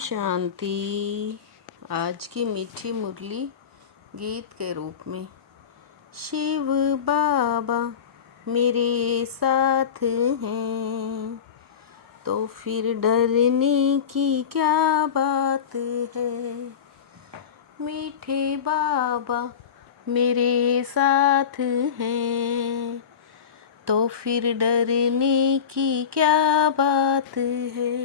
शांति। आज की मीठी मुरली गीत के रूप में। शिव बाबा मेरे साथ हैं तो फिर डरने की क्या बात है। मीठे बाबा मेरे साथ हैं तो फिर डरने की क्या बात है।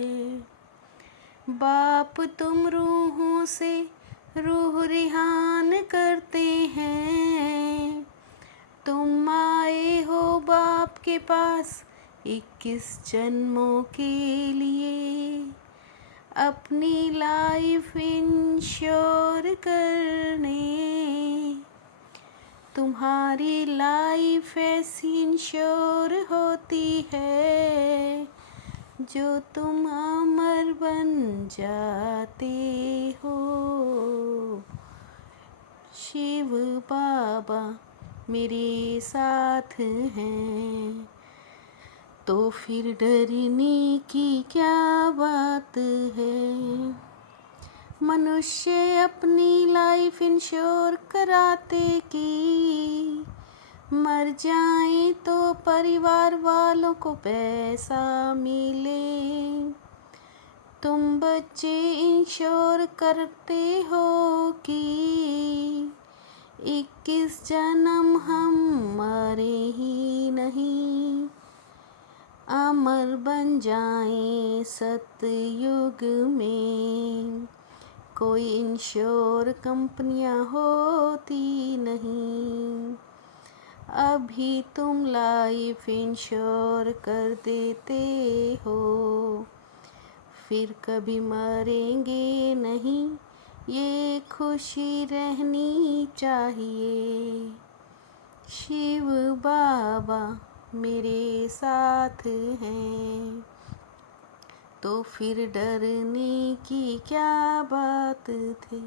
बाप तुम रूहों से रूह रिहान करते हैं। तुम आए हो बाप के पास 21 जन्मों के लिए, अपनी लाइफ इंश्योर करने। तुम्हारी लाइफ ऐसी इंश्योर होती है जो तुम अमर बन जाते हो। शिव बाबा मेरे साथ हैं तो फिर डरने की क्या बात है। मनुष्य अपनी लाइफ इंश्योर कराते कि मर जाए तो परिवार वालों को पैसा मिले। तुम बच्चे इंश्योर करते हो कि 21 जन्म हम मरे ही नहीं, अमर बन जाएं सतयुग में। कोई इंश्योर कंपनियां होती नहीं, अभी तुम लाइफ इंश्योर कर देते हो। फिर कभी मरेंगे नहीं, ये खुशी रहनी चाहिए। शिव बाबा मेरे साथ हैं तो फिर डरने की क्या बात थी।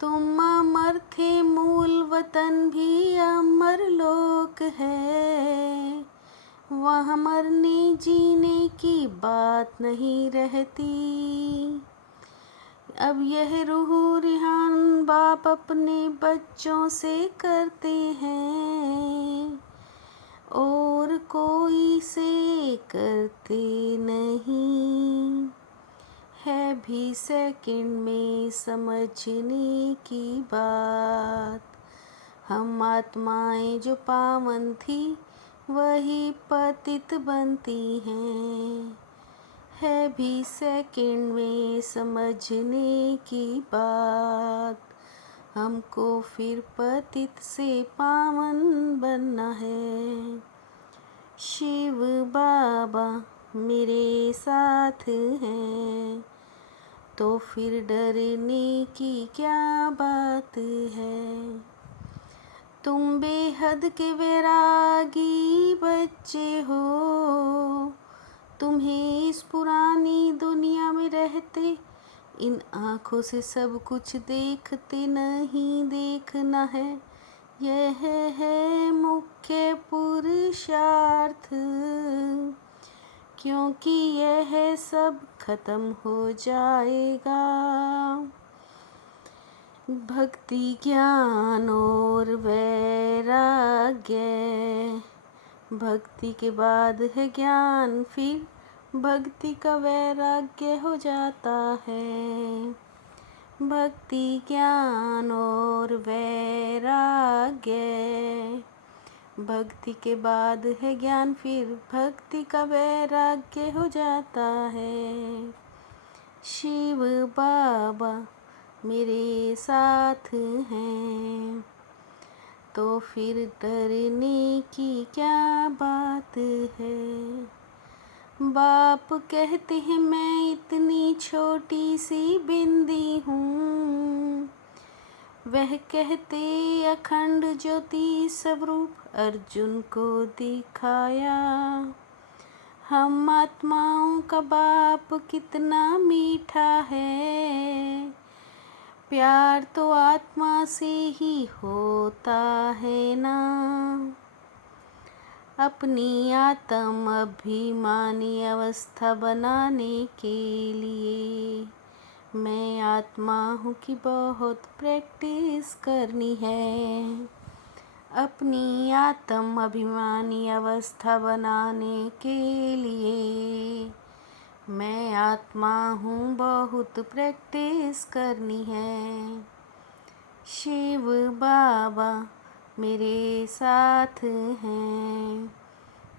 तुम अमर थे, मूल वतन भी अमर लोक है। वहाँ मरने जीने की बात नहीं रहती। अब यह रूह रिहान बाप अपने बच्चों से करते हैं और कोई से करते नहीं। है भी सेकंड में समझने की बात। हम आत्माएं जो पावन थी वही पतित बनती हैं। है भी सेकंड में समझने की बात। हमको फिर पतित से पावन बनना है। शिव बाबा मेरे साथ हैं तो फिर डरने की क्या बात है। तुम बेहद के वैरागी बच्चे हो। तुम्हें इस पुरानी दुनिया में रहते इन आँखों से सब कुछ देखते नहीं देखना है। यह है मुख्य पुरुषार्थ, क्योंकि यह सब खत्म हो जाएगा। भक्ति ज्ञान और वैराग्य, भक्ति के बाद है ज्ञान, फिर भक्ति का वैराग्य हो जाता है। भक्ति ज्ञान और वैराग्य, भक्ति के बाद है ज्ञान, फिर भक्ति का वैराग्य हो जाता है। शिव बाबा मेरे साथ हैं तो फिर डरने की क्या बात है। बाप कहते हैं मैं इतनी छोटी सी बिंदी हूँ। वह कहते अखंड ज्योति स्वरूप अर्जुन को दिखाया। हम आत्माओं का बाप कितना मीठा है। प्यार तो आत्मा से ही होता है ना। अपनी आत्म अभिमानी अवस्था बनाने के लिए मैं आत्मा हूँ कि बहुत प्रैक्टिस करनी है। अपनी आत्म अभिमानी अवस्था बनाने के लिए मैं आत्मा हूँ, बहुत प्रैक्टिस करनी है। शिव बाबा मेरे साथ हैं,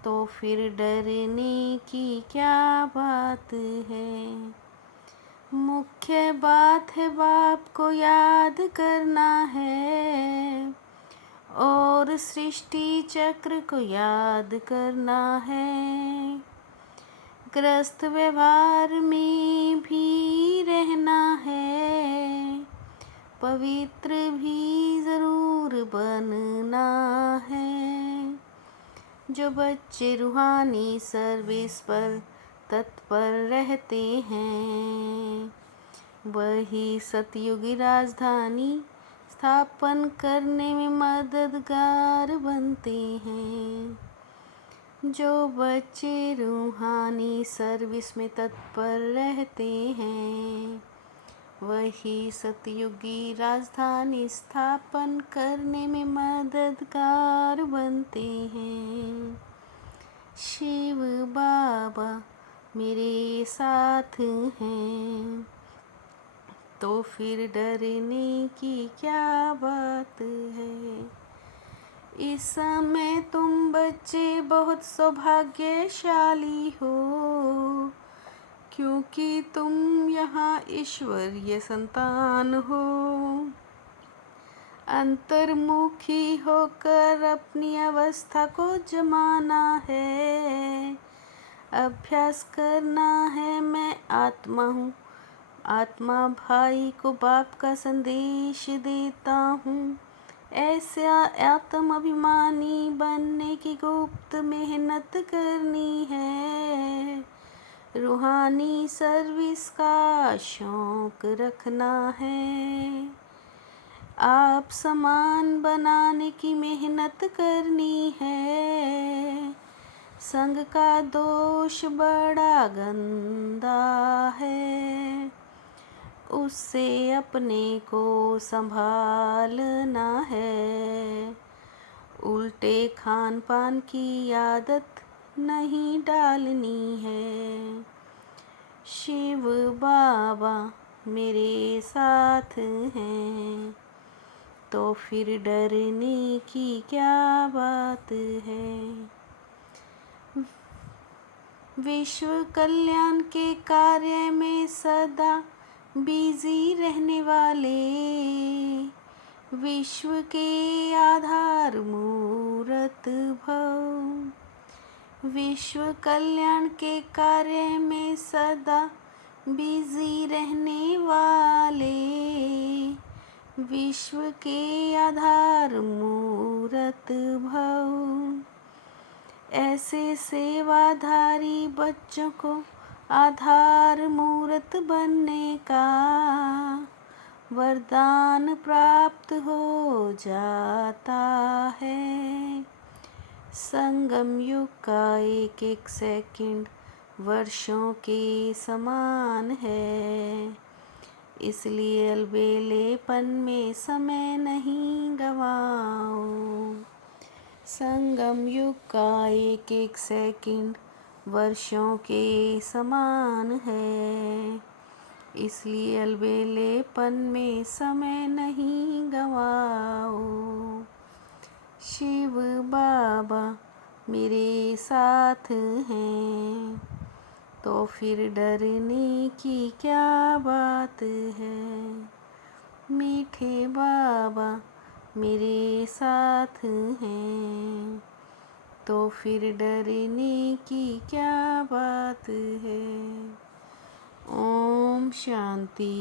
तो फिर डरने की क्या बात है। मुख्य बात है बाप को याद करना है और सृष्टि चक्र को याद करना है। ग्रस्त व्यवहार में भी रहना है, पवित्र भी ज़रूर बनना है। जो बच्चे रूहानी सर्विस पर तत्पर रहते हैं, वही सतयुगी राजधानी स्थापन करने में मददगार बनते हैं। जो बच्चे रूहानी सर्विस में तत्पर रहते हैं, वही सतयुगी राजधानी स्थापन करने में मददगार बनते हैं। शिव बाबा मेरे साथ हैं, तो फिर डरने की क्या बात है। इस समय तुम बच्चे बहुत सौभाग्यशाली हो, क्योंकि तुम यहाँ ईश्वरीय संतान हो। अंतर्मुखी होकर अपनी अवस्था को जमाना है, अभ्यास करना है। मैं आत्मा हूँ, आत्मा भाई को बाप का संदेश देता हूँ। ऐसे आत्म अभिमानी बनने की गुप्त मेहनत करनी है। रूहानी सर्विस का शौक रखना है। आप समान बनाने की मेहनत करनी है। संग का दोष बड़ा गंदा है, उससे अपने को संभालना है। उल्टे खान पान की आदत नहीं डालनी है। शिव बाबा मेरे साथ हैं, तो फिर डरने की क्या बात है। विश्व कल्याण के कार्य में सदा बिजी रहने वाले, विश्व के आधार मूरत भव। विश्व कल्याण के कार्य में सदा बिजी रहने वाले, विश्व के आधार मूरत भव। ऐसे सेवाधारी बच्चों को आधार मूरत बनने का वरदान प्राप्त हो जाता है। संगम युग का एक एक सेकंड वर्षों के समान है, इसलिए अलबेलेपन में समय नहीं गवाओ। संगम युग का एक एक सेकंड वर्षों के समान है, इसलिए अलबेलेपन में समय नहीं गवाओ। शिव बाबा मेरे साथ हैं, तो फिर डरने की क्या बात है। मीठे बाबा मेरे साथ हैं, तो फिर डरने की क्या बात है। ओम शांति।